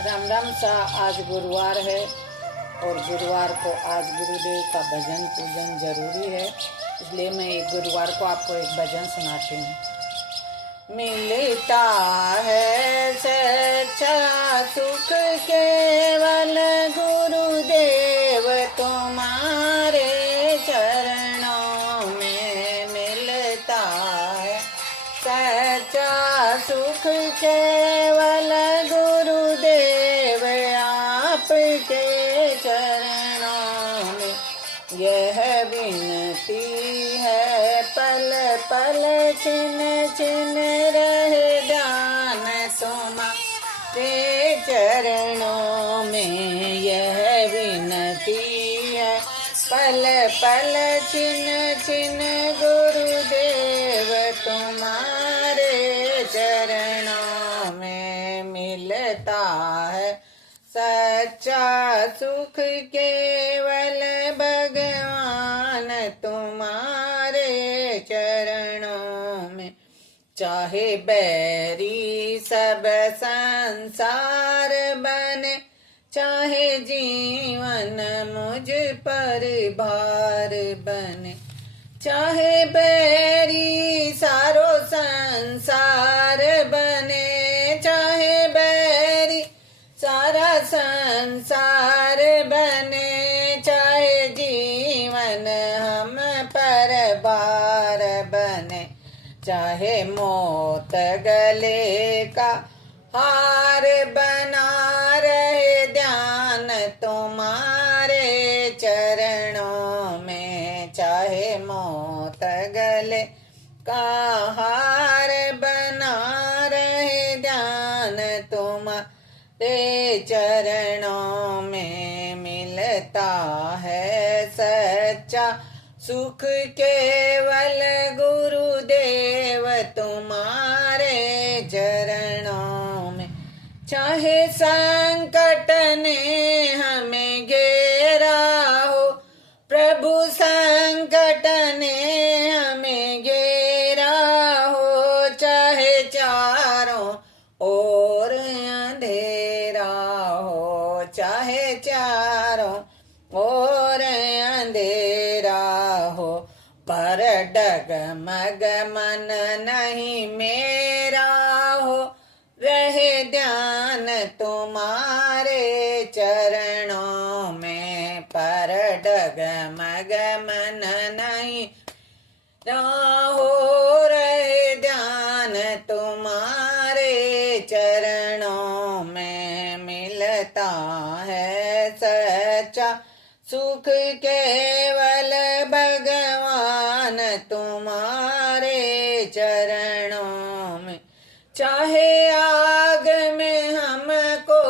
राम राम सा। आज गुरुवार है और गुरुवार को आज गुरुदेव का भजन पूजन जरूरी है, इसलिए मैं एक गुरुवार को आपको एक भजन सुनाती हूँ। मिलता है सच्चा सुख केवल गुरुदेव तुम्हारे चरणों में। मिलता है सच्चा सुख केवल गुरुदेव आपके चरणों में। यह विनती है पल पल छिन छिन रहे ध्यान तुम्हारे चरणों में। यह विनती है पल पल छिन छिन गुरुदेव तुम्हारे चरणों में। मिलता है सच्चा सुख केवल भगवान तुम्हारे चरणों में। चाहे बैरी सब संसार बने, चाहे जीवन मुझ पर भार बने। चाहे बैरी सारो संसार बने, चाहे बैरी सारा संसार बने। चाहे जीवन हम पर भार बने, चाहे मौत गले का हार बना रहे ध्यान तुम्हारे चरणों में। चाहे मौत गले का हार बना रहे ध्यान तुम्हारे चरणों में। मिलता है सच्चा सुख केवल गुरुदेव तुम्हारे चरणों में। चाहे संकट ने हमें घेरा हो, प्रभु संकट ने हमें घेरा हो। चाहे चारों ओर अंधेरा हो, चाहे चारों ओर अंधेरा हो, पर डगमग मन नहीं मेरा हो। रहे ध्यान तुम्हारे चरणों में, पर डगमग मन नहीं हो। रहे ध्यान तुम्हारे चरणों में। मिलता है सच्चा सुख केवल भगवान तुम्हारे चरणों में। चाहे आग में हमको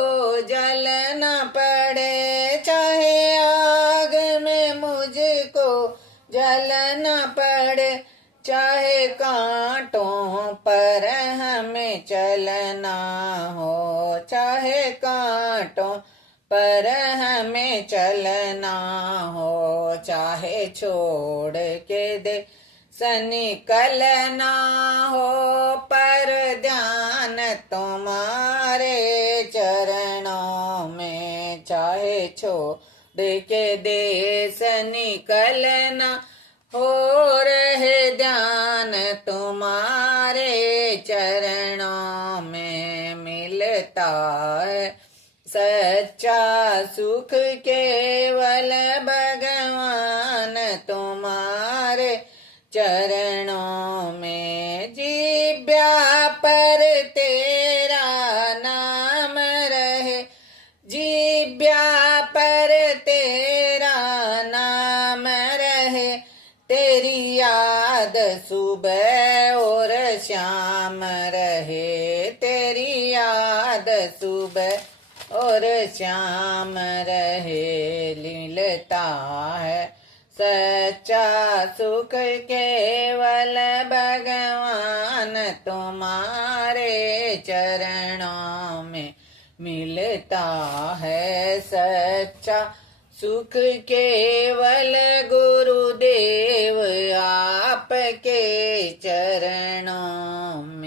जलना पड़े, चाहे आग में मुझको जलना पड़े। चाहे कांटों पर हमें चलना हो, चाहे कांटों पर हमें चलना हो। चाहे छोड़ के दे निकलना हो, पर ध्यान तुम्हारे चरणों में। चाहे छोड़ के देश निकलना हो, रहे ध्यान तुम्हारे चरणों में। मिलता है सच्चा सुख केवल भगवान तुम्हारे चरणों में। जिह्वा पर तेरा नाम रहे, जिह्वा पर तेरा नाम रहे। तेरी याद सुबह और शाम रहे, तेरी याद सुबह और शाम रहे। मिलता है सच्चा सुख केवल भगवान तुम्हारे चरणों में। मिलता है सच्चा सुख केवल गुरुदेव आपके चरणों में।